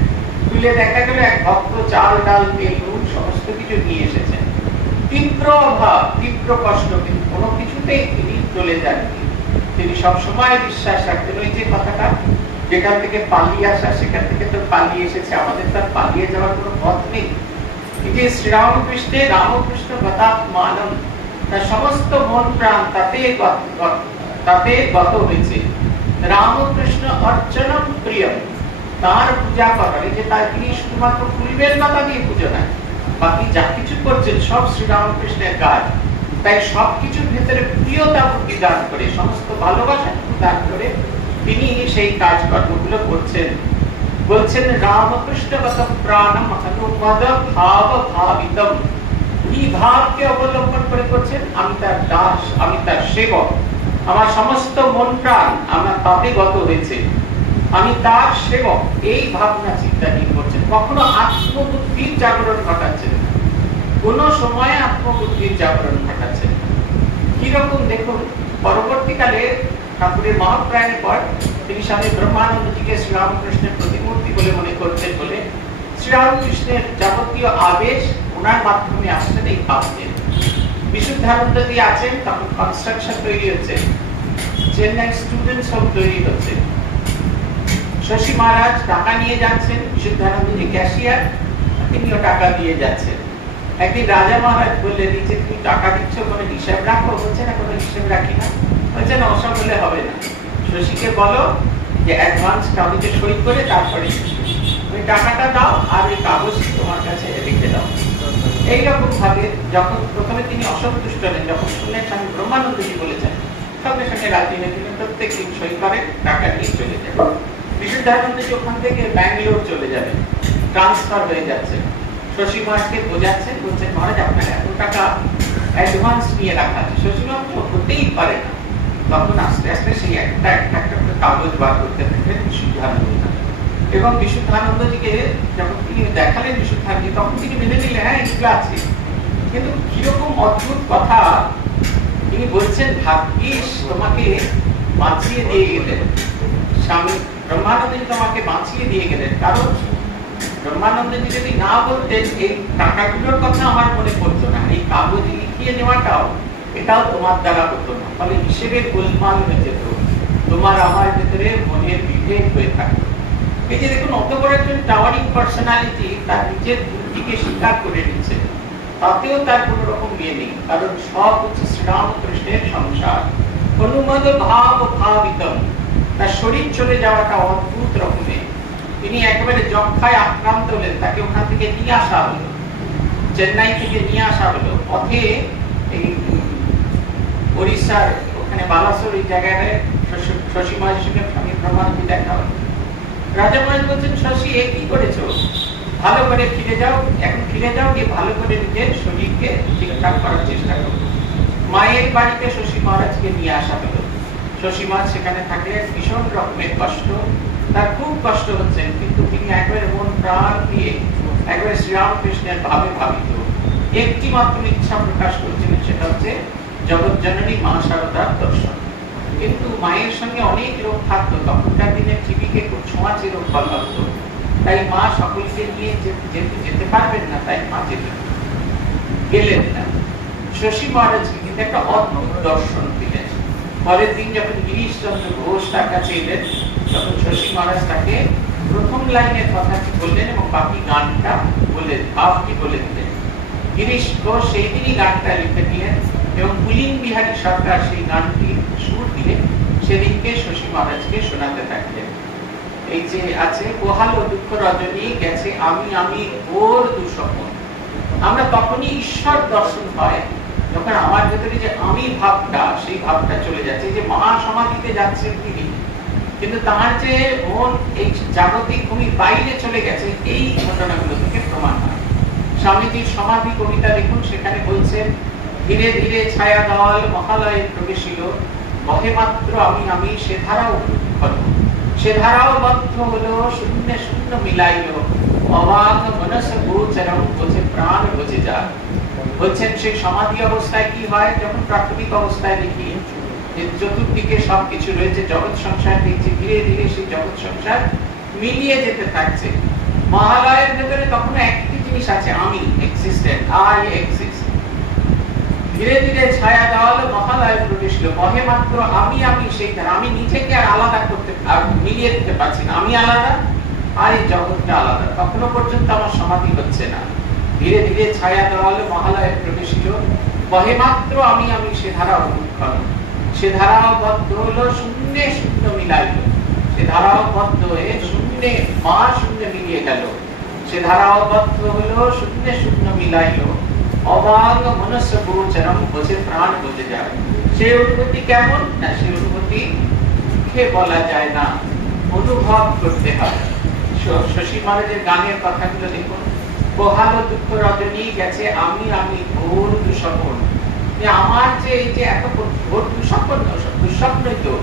তুলে দেখা গেল এক ভক্ত চাল ডাল তেল নুন সমস্ত কিছু নিয়ে এসেছেন। তীব্র অভাব, তীব্র কষ্ট, কিন্তু কোনো কিছুতেই তিনি চলে যাননি। তিনি সবসময় বিশ্বাস রাখতেন ওই যে কথাটা, যেখান থেকে পালিয়ে আসা সেখান থেকে তো পালিয়ে এসেছে, আমাদের তার পালিয়ে যাওয়ার কোনো পথ নেই। যে শ্রীরামকৃষ্ণের রামকৃষ্ণ গতাত্মানম, তার সমস্ত মন প্রাণ তাতে গত হয়েছে। রামকৃষ্ণ অর্চনম প্রিয়ম, তার পূজা করা, যে তার তিনি শুধুমাত্র ফুলবের কথা দিয়ে পুজো নয়, বাকি যা কিছু করছেন সব শ্রীরামকৃষ্ণের কাজ। তাই সবকিছুর ভেতরে প্রিয়তা বুদ্ধি দান করে, সমস্ত ভালোবাসা দান করে তিনি সেই কাজকর্মগুলো করছেন। বলছেন রামকৃষ্ণগত প্রাণম অনুমদ ভাব ভাবিতম, কি ভাবকে অবলম্বন করে করছেন? আমি তার দাস, আমি তার সেবক, আমার সমস্ত মন প্রাণ আমার তাতে গত হয়েছে, আমি তার সেবক, এই ভাবনা চিন্তা নিয়ে করছেন। কখনো আত্মবুদ্ধির জাগরণ ঘটাচ্ছেন না, কোন সময় আত্মবুদ্ধির জাগরণ ঘটাচ্ছেন। কিরকম দেখুন, পরবর্তীকালে ঠাকুরের মহাপ্রায়ের পর তিনি স্বামী ব্রহ্মানন্দজিকে শ্রীরামকৃষ্ণের প্রতিমূর্তি বলে মনে করতেন বলে শ্রীরামকৃষ্ণের যাবতীয় আদেশ ওনার মাধ্যমে আসছেন এই ভাবতেন। বিশুদ্ধানন্দজি আছেন, তখন কনস্ট্রাকশন তৈরি হচ্ছে, চেন্নাই স্টুডেন্টস হোম তৈরি হচ্ছে। শশী মহারাজ টাকা নিয়ে যাচ্ছেন, বিশুদ্ধানন্দজি ক্যাশিয়ার, তিনিও টাকা দিয়ে যাচ্ছেন। একদিন রাজা মহারাজ বললেন যে তুমি টাকা দিচ্ছ, কোনো হিসাব রাখো? বলছে না, কোনো হিসাব রাখি না। বলছে না, ওসব বলে হবে না, শশীকে বলো যে অ্যাডভান্স কাগজে সই করে তারপরে ওই টাকাটা দাও, আর ওই কাগজটি তোমার কাছে রেখে দাও। এইরকম ভাবে যখন প্রথমে তিনি অসন্তুষ্ট হলেন, যখন শুনলেন স্বামী ব্রহ্মানন্দজি বলেছেন, সঙ্গে সঙ্গে রাজি হয়ে তিনি প্রত্যেক দিন সই করেন, টাকা নিয়ে চলে যাবেন। বিশুদ্ধানন্দজি ওখান থেকে ব্যাঙ্গালোর চলে যাবেন, ট্রান্সফার হয়ে যাচ্ছে। শশী মহারাজকে বোঝাচ্ছেন, বলছেন মহারাজ আপনার এত টাকা অ্যাডভান্স নিয়ে রাখা আছে। শশী মহারাজ হতেই পারে না। তখন আস্তে আস্তে সেই একটা করে কাগজ বার করতে থাকলেন বিশুদ্ধানন্দ, এবং বিশুদ্ধানন্দজিকে যখন তিনি দেখালেন বিশুদ্ধানন্দজি, তখন তিনি মেনে নিলেন, হ্যাঁ এগুলো আছে। কিন্তু কিরকম অদ্ভুত কথা তিনি বলছেন, ভাগ্যিস তোমাকে বাঁচিয়ে দিয়ে গেলেন, স্বামী ব্রহ্মানন্দজি তোমাকে বাঁচিয়ে দিয়ে গেলেন। কারণ ব্রহ্মানন্দজি যদি না বলতেন, এই টাকাগুলোর কথা আমার মনে পড়তো না, এই কাগজ লিখিয়ে নেওয়াটাও এটাও তোমার দ্বারা হতো না। ফলে হিসেবের গোলমাল হয়ে যেত, তোমার আমার ভেতরে মনের বিভেদ হয়ে থাকতো। এই যে দেখুন, অত বড় একজন টাওয়ারিং পার্সোনালিটি তার নিজের বুদ্ধিকে স্বীকার করে নিচ্ছে, তাতেও তার কোন রকম বিয়ে নেই। কারণ সব হচ্ছে শ্রীরামকৃষ্ণের সংসার। অনুমদ ভাব ভাবিতম, তার শরীর চলে যাওয়াটা অদ্ভুত রকমের। তিনি একেবারে যক্ষায় আক্রান্ত হলেন, তাকে ওখান থেকে নিয়ে আসা হলো, চেন্নাই থেকে নিয়ে আসা হলো। পথে এই ওড়িশার ওখানে বালাসোর এই জায়গায় শশী মহারাজের সঙ্গে স্বামী ব্রহ্মানন্দজি দেখা হলো। রাজা মহারাজ বলছেন, শশী এ কি করেছো? ভালো করে ফিরে যাও, এখন ফিরে যাও, গিয়ে ভালো করে নিজের শরীরকে ঠিকঠাক করার চেষ্টা করো। মায়ের বাড়িতে শশী মহারাজকে নিয়ে আসা হলো। শশী মহারাজ সেখানে থাকলে ভীষণ রকমের কষ্ট, তার খুব কষ্ট হচ্ছে, কিন্তু তিনি একবারে মন প্রাণ দিয়ে একবারে শ্রীরামকৃষ্ণের ভাবে ভাবিত। একটি মাত্র ইচ্ছা প্রকাশ করছিলেন, সেটা হচ্ছে জগৎ জননী মা শারদার দর্শন। কিন্তু মায়ের সঙ্গে অনেক লোক থাকতো, তখনকার দিনে টিভিকে খুব ছোঁয়াচে রোগ বলা হতো, তাই মা সকলকে নিয়ে যেতে পারবেন না, তাই মা গেলেন না। শশী মহারাজকে কিন্তু একটা অদ্ভুত দর্শন দিলেন। পরের দিন যখন গিরিশ চন্দ্র ঘোষ তার কাছে এলেন, তখন শশী মহারাজ তাকে প্রথম লাইনের কথাটি বললেন এবং বাকি গানটা বললেন, ভাবটি বলে দিলেন। গিরিশ ঘোষ সেই দিনই গানটা লিখে দিলেন এবং পুলিন বিহারী সরকার সেই গানটি সুর দিয়ে সেদিনকে শশী মহারাজকে শোনাতে থাকলেন। এই যে আছে, পোহালো দুঃখ রজনী গেছে আমি আমি ঘোর দুঃস্বপ্ন। আমরা তখনই ঈশ্বর দর্শন হয় যখন আমার ভেতরে যে আমি ভাবটা, সেই ভাবটা চলে যাচ্ছে। যে মহা সমাধিতে যাচ্ছেন তিনি, কিন্তু তার যে মন এই জাগতিক ভূমির বাইরে চলে গেছে, এই ঘটনাগুলো থেকে প্রমাণ হয়। স্বামীজির সমাধি কবিতা দেখুন, সেখানে বলছেন, ধীরে ধীরে ছায়া দল মহালয়ে প্রবেশিল, বহে মাত্র আমি আমি সে ধারাও হলো, সে ধারাও বদ্ধ হলো, শূন্য শূন্য মিলাইল, অবাক মনস গোচরম বোঝে প্রাণ বোঝে যা। বলছেন সেই সমাধি অবস্থায় কি হয়, যখন প্রাথমিক অবস্থায় দেখি যে চতুর্দিকে সবকিছু রয়েছে, জগৎ সংসার দেখছি, ধীরে ধীরে সেই জগৎ সংসার মিলিয়ে যেতে থাকছে। মহালয়ের ভেতরে তখন একটি জিনিস আছে, আমি এক্সিস্টেন্ট, আই এক্সিস্ট। ধীরে ধীরে ছায়া দেওয়ালো মহালয়ে প্রবেশ হলো, বহে মাত্র আমি আমি সেই ধারা। আমি নিজেকে আর আলাদা করতে আর মিলিয়ে দিতে পারছি না, আমি আলাদা আর এই জগৎটা আলাদা। তখনো পর্যন্ত আমার সমাধি হচ্ছে না। ধীরে ধীরে ছায়া দেওয়ালো মহালয়ে প্রবেশ হলো, বহে মাত্র আমি আমি সে ধারা অনুক্ষণ, সে ধারাও বদ্ধ হলো, শূন্যে শূন্য মিলাইল। সে ধারাও বদ্ধ হয়ে শূন্যে মা শূন্য মিলিয়ে গেল, সে ধারাও বদ্ধ হলো, শূন্যে শূন্য মিলাইল, অবাঙ্গ মনস্য গোচরম বোঝে প্রাণ বোঝে যায়। সেই অনুভূতি কেমন না, সেই অনুভূতি মুখে বলা যায় না, অনুভব করতে হয়। শশী মহারাজের গানের কথাগুলো দেখুন, পোহালো দুঃখ রজনী গেছে আমি আমি ঘোর দুঃস্বপ্ন। আমার যে এই যে এত ঘোর দুঃস্বপ্ন, দুঃস্বপ্নই তো,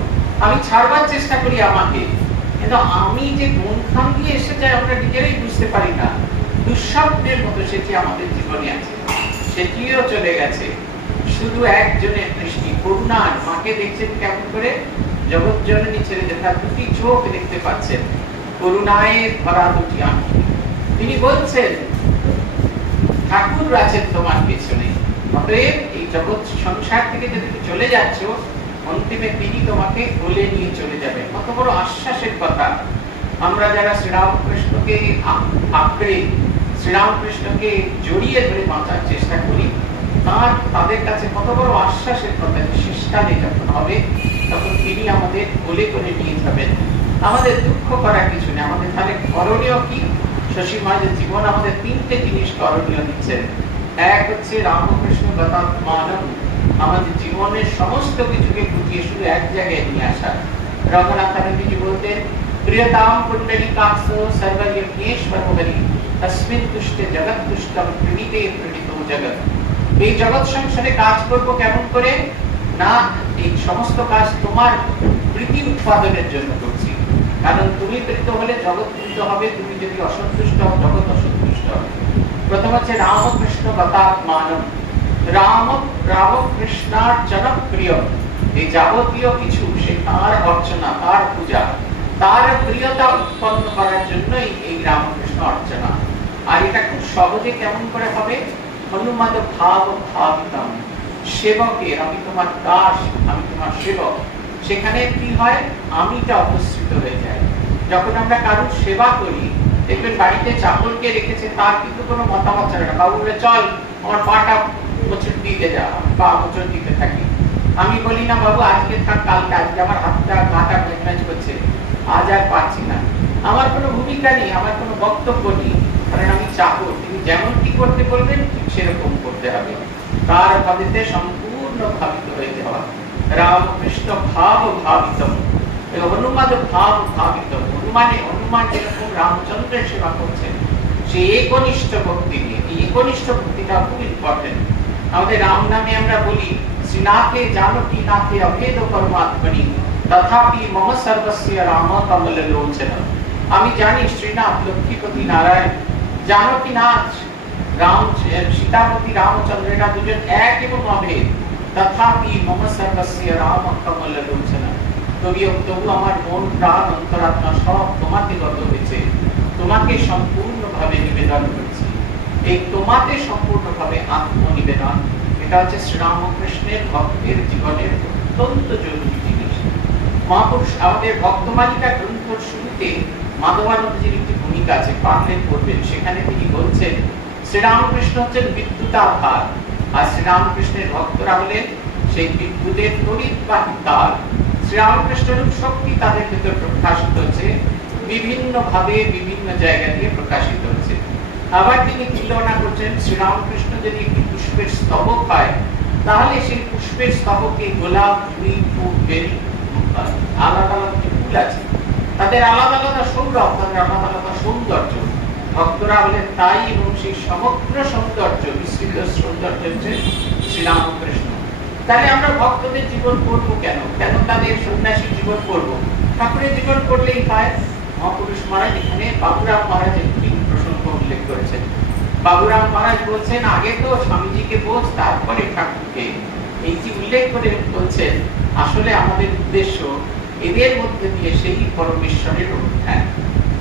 আমি ছাড়বার চেষ্টা করি আমাকে, কিন্তু আমি যে কোনখান দিয়ে এসে যায় আমরা নিজেরাই বুঝতে পারি না। দুঃস্বপ্নের মতো সেটি আমাদের জীবনে আছে, সেটিও চলে গেছে। শুধু একজনের দৃষ্টি করুণার, মাকে দেখছেন কেমন করে, জগৎ জননী ছেড়ে যে তার দুটি চোখ দেখতে পাচ্ছেন, করুণায় ভরা দুটি আঁখি। তিনি বলছেন, ঠাকুর আছেন তোমার পেছনে, অতএব এই জগৎ সংসার থেকে যদি তুমি চলে যাচ্ছ, অন্তিমে তিনি তোমাকে কোলে নিয়ে চলে যাবে। কত বড় আশ্বাসের কথা। আমরা যারা শ্রীরামকৃষ্ণকে আঁকড়ে, শ্রীরামকৃষ্ণকে জড়িয়ে ধরে বাঁচার চেষ্টা করি, তাদের কাছে কত বড় আশ্বাসের কথা। শেষকালে যখন হবে, তখন তিনি আমাদের কোলে করে নিয়ে যাবেন। আমাদের দুঃখ করার কিছু নেই। আমাদের তাহলে করণীয় কি? শশী মহারাজের জীবন আমাদের তিনটে জিনিস করণীয় দিচ্ছেন। এক হচ্ছে রামকৃষ্ণ গতাত্মানম, আমাদের জীবনের সমস্ত কিছুকে গুটিয়ে শুধু এক জায়গায় নিয়ে আসা। রঘুনাথ আনন্দজি বলতেন, প্রিয়তাম পুণ্ডরীকাক্ষ সর্বযজ্ঞেশ্বরোপরি তস্মিন তুষ্টে জগৎ তুষ্টম প্রণীতে প্রণীত জগৎ। এই জগৎ সংসারে কাজ করব কেমন করে না, এই সমস্ত কাজ তোমার প্রীতি উৎপাদনের জন্য করছি। কারণ তুমি প্রীত হলে জগৎ প্রীত হবে, তুমি যদি অসন্তুষ্ট হও জগৎ অসন্তুষ্ট হবে। প্রথম হচ্ছে রামকৃষ্ণ গতাত্মানম, রামকৃষ্ণার্চন প্রিয়। এই যাবতীয় কিছু সে তার অর্চনা, তার পূজা, তার প্রিয়তা উৎপন্ন করার জন্যই এই রামকৃষ্ণ অর্চনা। আর এটা খুব সহজে কেমন করে হবে? হনুমদ ভাব ভাবিতম, সেবকের, আমি তোমার দাস, আমি তোমার সেবক। সেখানে কি হয়? আমিটা অপসৃত হয়ে যায়। যখন আমরা কারোর সেবা করি, দেখবেন বাড়িতে চাকরকে রেখেছে, তার কিন্তু কোনো মতামত ছাড়ে না। বাবু বলে, চল আমার পাটা মোচড় দিতে যা, পা মোচড় দিতে থাকি। আমি বলি না বাবু আজকে থাক, কালকে, আজকে আমার হাতটা গাটা ম্যাচ করছে, আজ আর পারছি না। আমার কোনো ভূমিকা নেই, আমার কোনো বক্তব্য নেই, কারণ আমি চাকর। তিনি যেমন কি করতে বলবেন ঠিক সেরকম করতে হবে। তার ভাবিতে সম্পূর্ণ ভাবিত হয়ে যাওয়া। রামকৃষ্ণ ভাব ভাবিতম, হনুমান ভাব ভাবিতম। হনুমান যেরকম রামচন্দ্রের সেবা করছেন, সে একনিষ্ঠ ভক্তি নিয়ে। এই একনিষ্ঠ ভক্তিটা খুব ইম্পর্টেন্ট। আমাদের রাম নামে আমরা বলি, শ্রীনাথে জানকী নাথে অভেদ পরমাত্মনি তথাপি মম সর্বস্য রাম কমল লোচন। আমি জানি শ্রীনাথ লক্ষ্মীপতি নারায়ণ, জানকীনাথ রাম, সীতাপতি রামচন্দ্র, এরা দুজন এক এবং অভেদ। তথাপি মম সর্বস্য রাম কমললোচনা, তবু আমার মন প্রাণ অন্তরাত্মা সব তোমাতে গত হয়েছে, তোমাকে সম্পূর্ণভাবে নিবেদন করছি। এই তোমাতে সম্পূর্ণভাবে আত্মনিবেদন, এটা হচ্ছে শ্রীরামকৃষ্ণের ভক্তের জীবনের অত্যন্ত জরুরি জিনিস। মহাপুরুষ আমাদের ভক্তমালিকা গ্রন্থের শুরুতে মাধবানন্দজির একটি ভূমিকা আছে, পাঠলেন করবেন, সেখানে তিনি বলছেন শ্রীরামকৃষ্ণ হচ্ছেন বিদ্যুতাধার, আর শ্রীরামকৃষ্ণের ভক্তরা হলেন সেই বিদ্যুতের তড়িৎবাহী তার। শ্রীরামকৃষ্ণের শক্তি তাদের ভিতর প্রকাশিত হচ্ছে, বিভিন্ন ভাবে বিভিন্ন জায়গা দিয়ে প্রকাশিত হচ্ছে। আবার তিনি তুলনা করছেন, শ্রীরামকৃষ্ণ যদি একটি পুষ্পের স্তবক হয়, তাহলে সেই পুষ্পের স্তবকে গোলাপ, জুঁই, ফুল, বেলি, আলাদা আলাদা ফুল আছে, তাদের আলাদা আলাদা সৌরভ, তাদের আলাদা আলাদা সৌন্দর্য। ভক্তরা হলেন তাই, এবং সেই সমগ্র সৌন্দর্য, মিশ্রিত সৌন্দর্য হচ্ছে শ্রীরামকৃষ্ণ। তাহলে আমরা ভক্তদের জীবন করবো কেন? কেন তাদের সন্ন্যাসী জীবন করব? ঠাকুরের জীবন করলেই হয়। মহাপুরুষ মহারাজ এখানে বাবুরাম মহারাজের একটি প্রসঙ্গ উল্লেখ করেছেন। বাবুরাম মহারাজ বলছেন, আগে তো স্বামীজিকে বোঝ, তারপরে ঠাকুরকে। এই যে উল্লেখ করে বলছেন, আসলে আমাদের উদ্দেশ্য এদের মধ্যে দিয়ে সেই পরমেশ্বরের অনুধ্যান।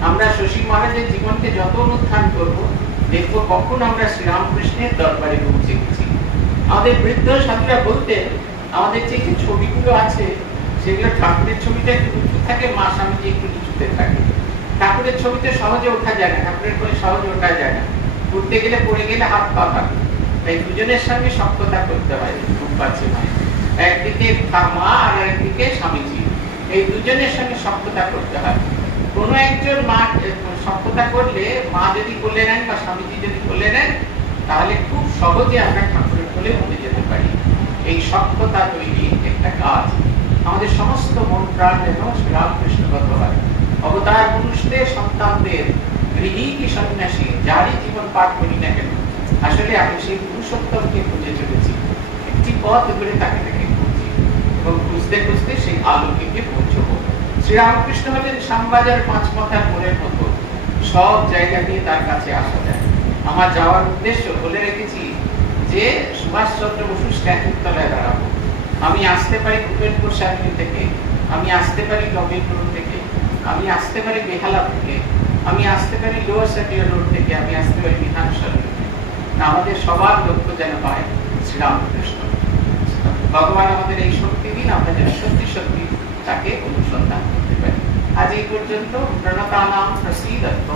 আমরা শশী মহারাজের জীবনকে যত অনুধ্যান করব, দেখবো কখন আমরা শ্রীরামকৃষ্ণের দরবারে পৌঁছে গেছি। আমাদের বৃদ্ধ সাধুরা বলতেন, আমাদের যে ছবিগুলো আছে সেগুলো ঠাকুরের ছবিটা একটু উঁচু থাকে, মা স্বামীজি একটু নিচুতে থাকে। ঠাকুরের ছবিতে সহজে ওঠা যায় না, ঠাকুরের কোলে সহজে ওঠা যায় না, উঠতে গেলে পড়ে গেলে হাত পা কাটে। তাই দুজনের সঙ্গে সখ্যতা করতে হয়, খুব পাচ্ছে না। একদিকে মা আর একদিকে স্বামীজি, এই দুজনের সঙ্গে সখ্যতা করতে হয়। কোনো একজন মা সখ্যতা করলে, মা যদি কোলে নেন বা স্বামীজি যদি কোলে নেন, তাহলে খুব সহজে আমরা ঠাকুরের কোলে উঠে যেতে পারি। এই সখ্যতা তৈরি একটা কাজ। আমাদের সমস্ত মন প্রাণ যেন শ্রীরামকৃষ্ণগত হয়। অবতার পুরুষদের, সন্তানদের, গৃহী কি সন্ন্যাসী, যারই জীবন পাঠ করি না কেন, আসলে আমি সেই পুরুষোত্তমকে খুঁজে চলেছি। একটি পথ ধরে তাকে দেখে খুঁজছি, এবং খুঁজতে খুঁজতে সেই আলোকে গিয়ে পৌঁছবো। শ্রীরামকৃষ্ণ হলেন শ্যামবাজার পাঁচ মাথার মোড়ের মতো, সব জায়গা দিয়ে তার কাছে আসা যায়। আমার যাওয়ার উদ্দেশ্য বলে রেখেছি যে সুভাষচন্দ্র বসু স্ট্যাচুর তলায় দাঁড়াবো। আমি আসতে পারি ভূপেনপুর সার্কেল থেকে, আমি আসতে পারি রবিপুর থেকে, আমি আসতে পারি বেহালা থেকে, আমি আসতে পারি লোয়ার সার্কুলার রোড থেকে, আমি আসতে পারি বিধানসভা থেকে। আমাদের সবার লক্ষ্য যেন হয় শ্রীরামকৃষ্ণ। ভগবান আমাদের এই শক্তি দিন, আমরা যেন সত্যি সত্যি তাকে অনুসন্ধান করতে পারি। আজ এই পর্যন্ত। প্রণতানাম প্রসীদতু।